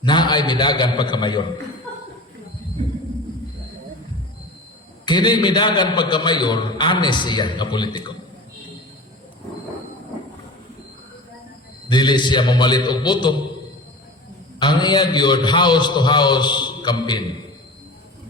na ay midagan pagkamayor. Kini midagan pagkamayor, anes siya nga politiko. Dili siya mamalit og boto. Ang iyang yun, house to house campaign.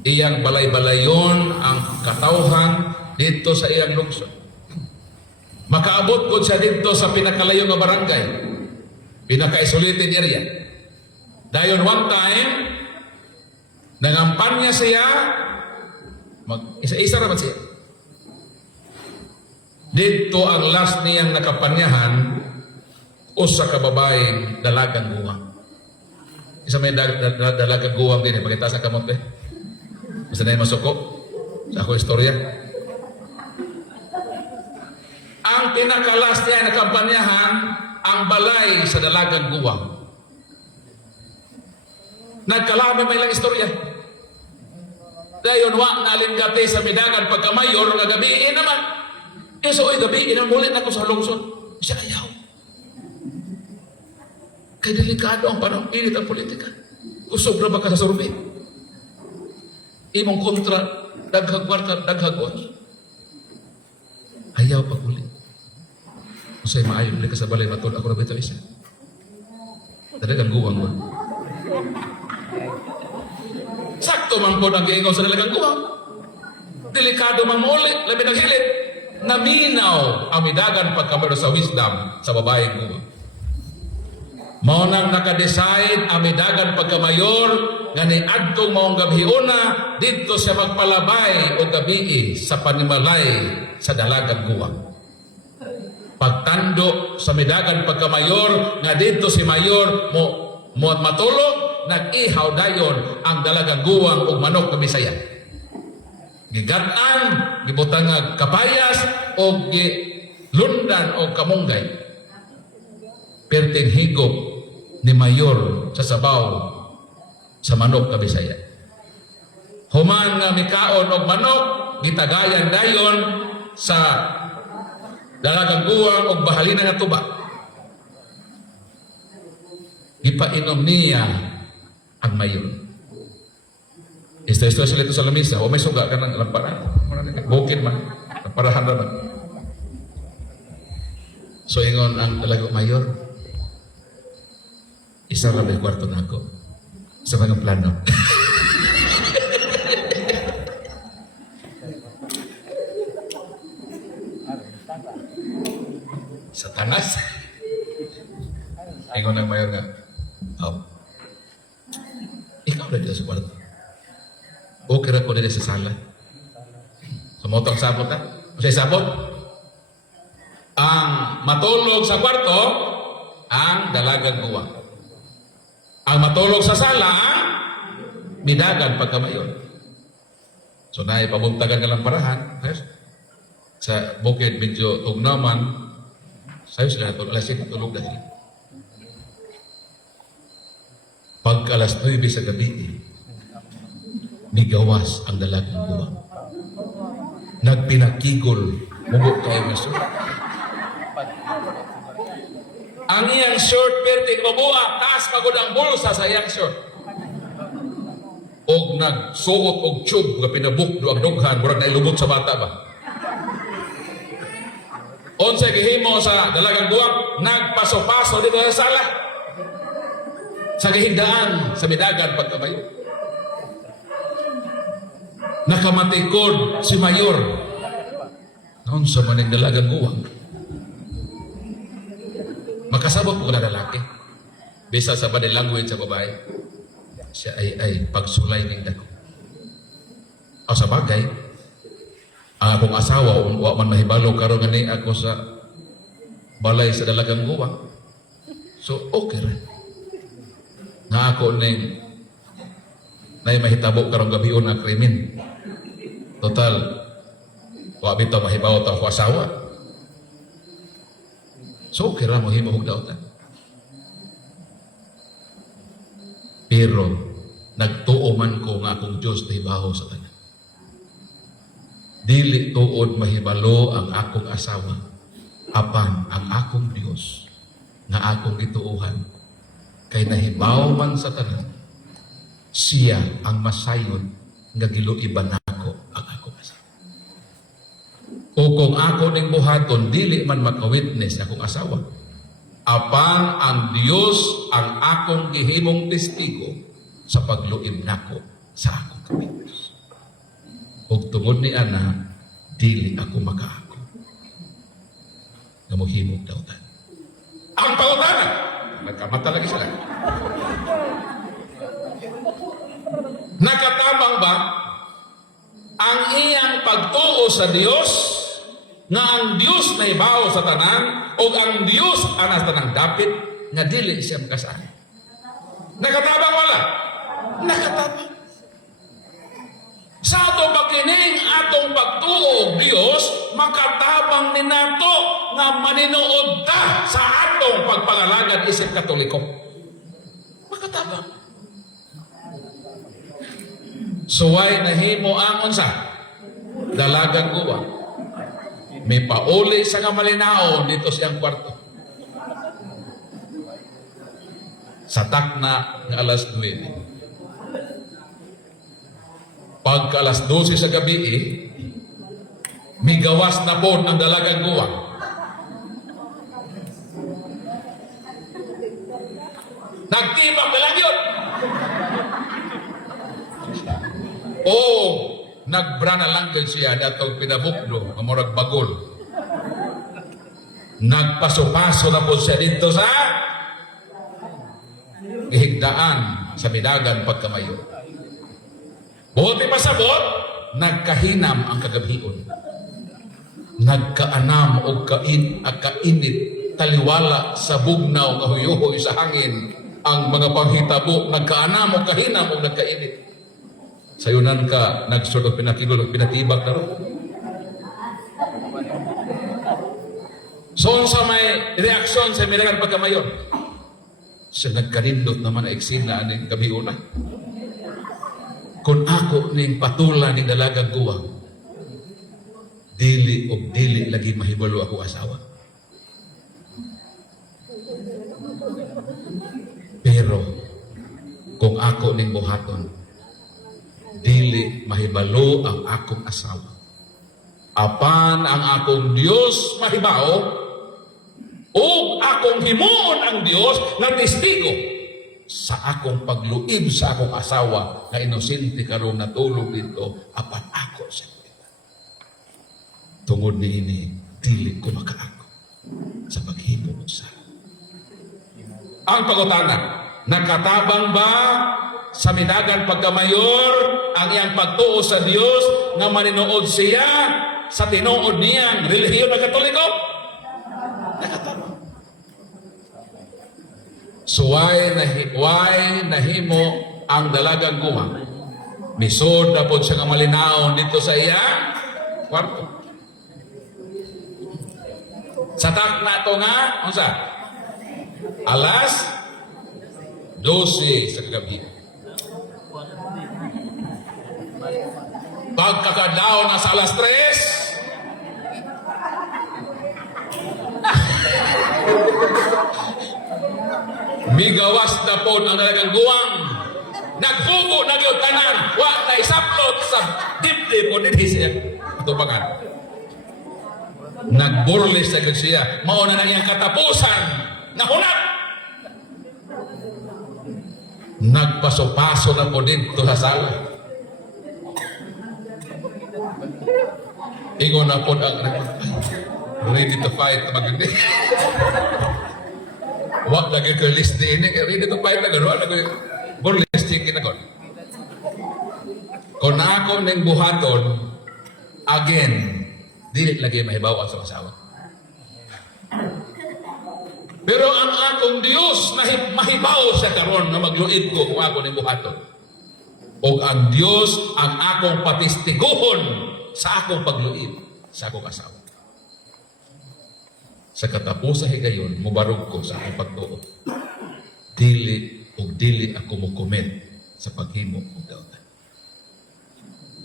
Iyang balay-balayon ang katawhan dito sa iyang lungsod. Makaabot ko siya dito sa pinakalayo nga barangay, pinaka-isolated area. Dayon one time, nangampanya siya, isa-isa naman siya. Dito ang last niyang nakapanyahan, usa ka babaeng dalagang guwang. Isa may dalagang guwang din, pagkita sa kamot eh. Basta na yung masuko sa ako istorya. Ang pinakalas niya na kampanyahan, ang balay sa dalagang guwang. Nagkalaban may lang istorya. Dayon wa nalinggati sa midagan pagkamayor nga gabiin naman. So gabiin naman mulit na ko sa lungsod. Siya ayaw. Kaya delikado ang panahon init ang politika. Usog na ba ka sa survey? Imong kontra, daghag kwarta, daghag oras. Ayaw paguli. Masay maayon, hindi ka sa balay matod. Ako na ba ito isa? Dalagang guwang mo. Sakto man po ang giingaw sa dalagang guwang. Delikado man muli, labi ng hilit. Naminaw ang midagan pagkamero sa wisdom sa babaeng guwang. Mao nang naka-decide ang midagan pagkamayor nga ni adtong maong gabiuna dito siya magpalabay o gabii sa panimalay sa dalagang guwang. Pagtando sa midagan pagkamayor nga dito si mayor mo matulog, nag-ihaw dayon ang dalagang guwang ug manok na Bisaya. Gigatan, gibutang nga kapayas o lundan o kamunggay. Perting higop ni mayor sa sabaw sa manok na Bisaya. Human nga mikaon og manok, gitagayan dayon sa dalagang guwang og bahalina nga tuba. Gipainom niya ang mayor. Isto-isto sila ito sa lamisa. O may suga ka ng lamparan. Bukid man. Lamparahan na man. So ingon ang dalagang mayor, isa lang may kwarto na ako sa mga plano. Satanas. Ingon ang mayor nga, ikaw na dito sa kwarto. Okay ra ko dito sa sala. Sumotong sabot na. Masay sabot. Ang matulog sa kwarto, ang dalagang guwang. Ang matulog sa sala, ang midagan pagkamayon. So naipabuntagan nga lang parahan. Sa bukid medyo tugnaman, sayo sila natulog. Alas 7 tulog na sila. Pag alas 9 sa gabi, nigawas ang dalagang guwang. Nagpinakigol, mubok kayo na short. Ang iyang short, pertin mabuha, taas pagod ang bulsa sa iyang short. Og nagsuot og tube, nga pinabukdo ang dughan, murag na ilubot sa bata ba? Unsa gihimo sa dalagang guwang, nagpaso-paso dito sa sala. Sa gihindaan, sa midagan pagkamayo. Nakamatikod si mayor. Noon sa maning dalagang guwang. Makasabot ko na lalaki. Bisa sa body language sa babae. Siya ay pagsulay ng dako. O sa bagay, ang akong asawa, wa man mahibalo karon nga ni ako sa balay sa dalagang guwang. So, okay rin. Nga ako ning na mahitabo karong gabion na krimen. Total, wa bitaw mahibaw ta ko asawa. So, kira mo himahog daotan. Pero, nagtuo man ko nga akong Diyos na hibaho sa kanya. Dili tuod mahibalo ang akong asawa, apan ang akong Diyos na akong gituuhan, kay nahibaw man sa tanan, siya ang masayon nga giluiban nako ang ako asawa. O kung ako ning buhaton, dili man maka-witness akong asawa, apan ang Dios ang akong gihimong testigo sa pagluib nako sa akong kawitness. Ug tungod ni ana, dili ako makaako nga mohimong dautan. Ang pangutana, nagkamata lagi sila. Nakatabang ba ang iyang pagtuo sa Dios nga ang Dios na ibaw sa tanan o ang Dios anas tanang dapit nga dili siya makasaan? Nakatabang wala? Nakatabang. Sa atong pakining atong pagtuo og Dios, makatabang ni nato nga maninuod ta sa atong pagpangalagad isip Katoliko. Makatabang. Suway nahimo ang unsa? Dalagang guwa. May pauli sa nga malinaon dito siyang kwarto. Sa takna ng alas 9. Pagka alas 12 sa gabi, may gawas na po ng dalagang guwa. Nagtibak na lang yun. O, nagbra na lang din siya datong pinabukdo, amorag bagol. Nagpaso-paso na po siya dito sa ihigdaan sa midagan pagkamayo. Buti pasabot, nagkahinam ang kagabion. Nagkaanam o kainit, taliwala sa bugnaw, kahuyuhoy sa hangin, ang mga panghitabo, nagkaanam o kahinam o nagkainit. Sayunan ka, nagsulog pinakilol, pinatibak na rin. So, sa may reaksyon sa milagan pagkamayon, siya nagkarindot naman na eksena ng gabiuna. Kung ako ning patula ni dalagang guwang, dili o dili lagi mahibalo ako asawa. Pero kung ako ning buhaton, dili mahibalo ang akong asawa. Apan ang akong Dios mahibao, o akong himuon ang Dios na testigo sa akong pagluib sa akong asawa na inosente karon natulog dito, apan ako sa iba. Tungod ni ini, dili ko makaako sa paghimo sa. Ang pagutana, nakatabang ba sa minagan pagkamayor ang iyang pagtuo sa Dios nga maninuod siya sa tinuod niyang relihiyon na Katoliko? Nakatabang. So why nahimo ang dalagang guwang? Misod na po siya nga malinaon dito sa iya kwarto. Sa takna to nga, unsa? Alas 12 sa kagabi. Pagkakadaw na sa alas 3, migawas na po ang dalagang guwang. Nagpugo na yung tanan. Wa na isaplot sa dibdib o dinhi siya. Ito bagan. Nagburlis na siya. Mauna na iyang katapusan. Nahunat. Nagpaso-paso na po dito sa sala. Ingon na po ang ready to fight na maganda. Wag lagi ko list din ready to fight na gano'n. Burlisting kinakon. Kung ako ng buhaton, again, dili lagi mahibaw sa asawa. Pero ang akong Diyos, mahibaw siya karon na magluid ko kung ako ng buhaton. O ang Diyos ang akong patistiguhon sa akong pagluid sa akong asawa. Sa katapusan higayon, mubarog ko sa akong pagtuo. Dili ako mo comment sa paghimo og dautan.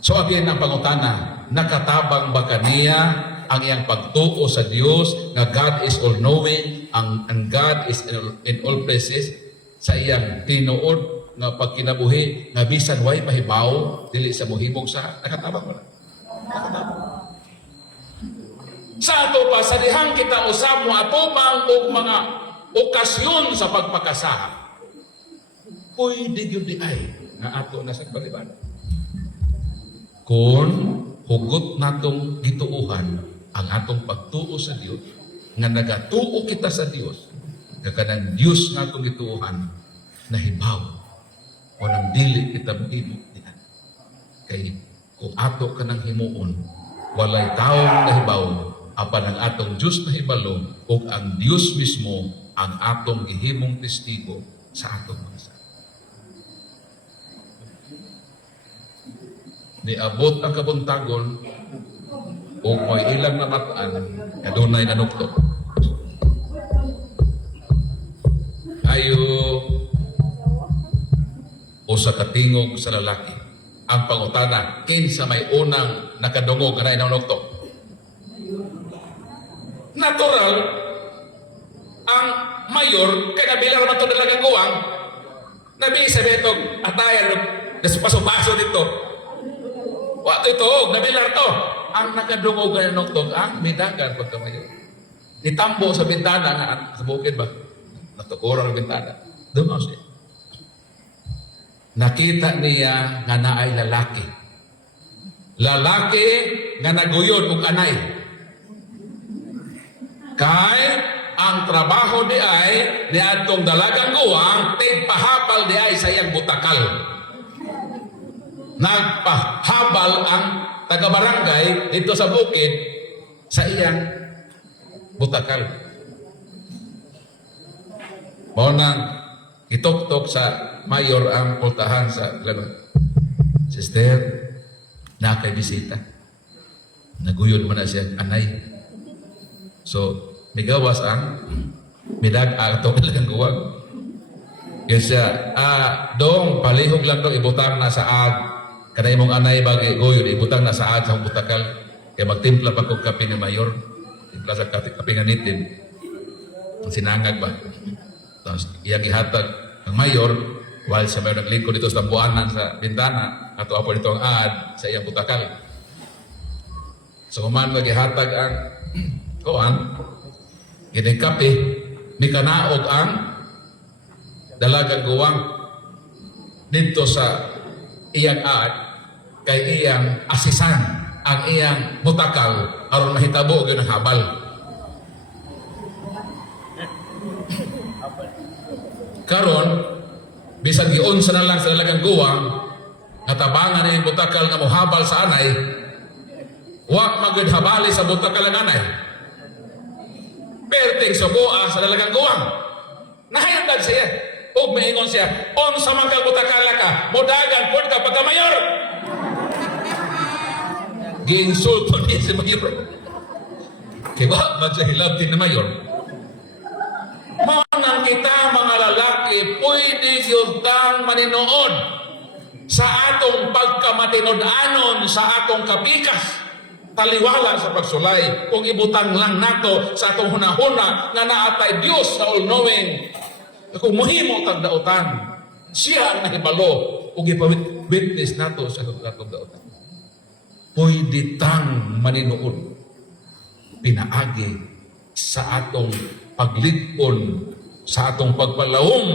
So abyan ang pangutana, nakatabang ba kaniya ang iyang pagtuo sa Dios nga God is all knowing, ang God is in all places? sa iyang tinuod nga pagkinabuhi nga bisan way mahibaw dili sa mohimog sa nakatabang wala. Sa ato pa sa dihang kita usab mo atubang og mga okasyon sa pagpakasaha. Pwede gyud di ay nga ato na sa palibad. Kung hugot natong gituuhan ang atong pagtuo sa Dios, nga nagatuo kita sa Dios, nga kanang Dios natong gituuhan nahibaw o nang dili kita mohimo diha. Kay kung ato kanang himuon, walay taong nahibaw apan ang atong Dios nahibalo ug ang Dios mismo ang atong gihimong testigo sa atong mga niabot ang kabuntagon o may ilang namataan kadunay nanuktok. Ayo o sa katingog sa lalaki ang pangutana kinsa may unang nakadungog na nanuktok. Natural ang mayor kay nabilang naman ito dalagang guwang nabi sa betong atayan paso-paso dito. Wato ito, nabilar to. Ang nakadungog na nuktok, ang midagan pagkamayo. Itambo sa bintana nga, sa bukid ba? Natukuro ang bintana. Dumaw siya. Nakita niya nga naay lalaki. Lalaki nga naguyod ug anay. Kay ang trabaho di ay ni adtong dalagang guwang tigpahapal di ay sa iyang butakal. Nagpahabal ang taga-barangay dito sa bukid sa iyang butakal. Mao nang itok-tok sa mayor ang pultahan sa lagon. Sister, nakay bisita. Naguyod man na siya anay. So, migawas ang midag ato lang guwag. Kasi dong palihog lang dong ibutang na sa ag. Kanay mong anay bagi goyo ibutang na sa ag sa butakal. Kaya magtimpla pa kong kape ni mayor. Timpla sa kape nga nitin. Sinangag ba? Tapos iyang ihatag ang mayor while sa mayor naglingkod dito sa tambuanan sa bintana ato apo dito ang ad sa iyang butakal. So kuman magihatag ang kuan kining kape ni kanaog ang dalagang guwang dito sa iyang ad kay iyang asisan ang iyang butakal aron mahitabo gyud ang habal. Karon bisan giunsa na lang sa dalagang guwang natabangan ni butakal nga mohabal sa anay wa magud habali sa butakal ang anay. Perting sugoa sa dalagang guwang. Nahayagdag siya. Ug maingon siya, "Unsa man ka butakala ka, modagan pud ka pagka mayor." Giinsulto ni si mayor. Kaya ba magsahilab din na mayor? Manang kita mga lalaki, pwede siyutang maninood sa atong pagkamatinodanon sa atong kapikas. Taliwala sa pagsulay kung ibutang lang nato sa atong hunahuna nga naatay Dios na all-knowing. Kung muhimo tag dautan, siya ang nahibalo ug ipawitness nato sa atong dautan. Pwede tang maninuod pinaagi sa atong paglikon, sa atong pagpalawom,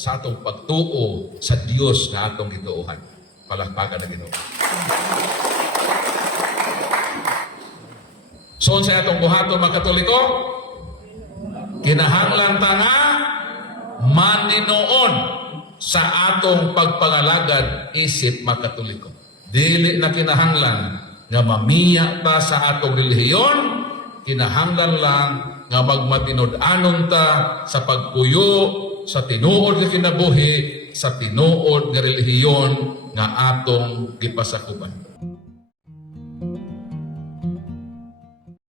sa atong pagtuo sa Dios na atong gituuhan. Palakpakan na Ginoo. So sa atong buhaton mga Katoliko, kinahanglan ta nga maninoon sa atong pagpangalagad isip mga Katoliko. Dili na kinahanglan nga mamiya ta sa atong relihiyon, kinahanglan lang nga magmatinod-anon ta sa pagpuyo sa tinuod nga kinabuhi, sa tinuod nga relihiyon nga atong gipasakuban.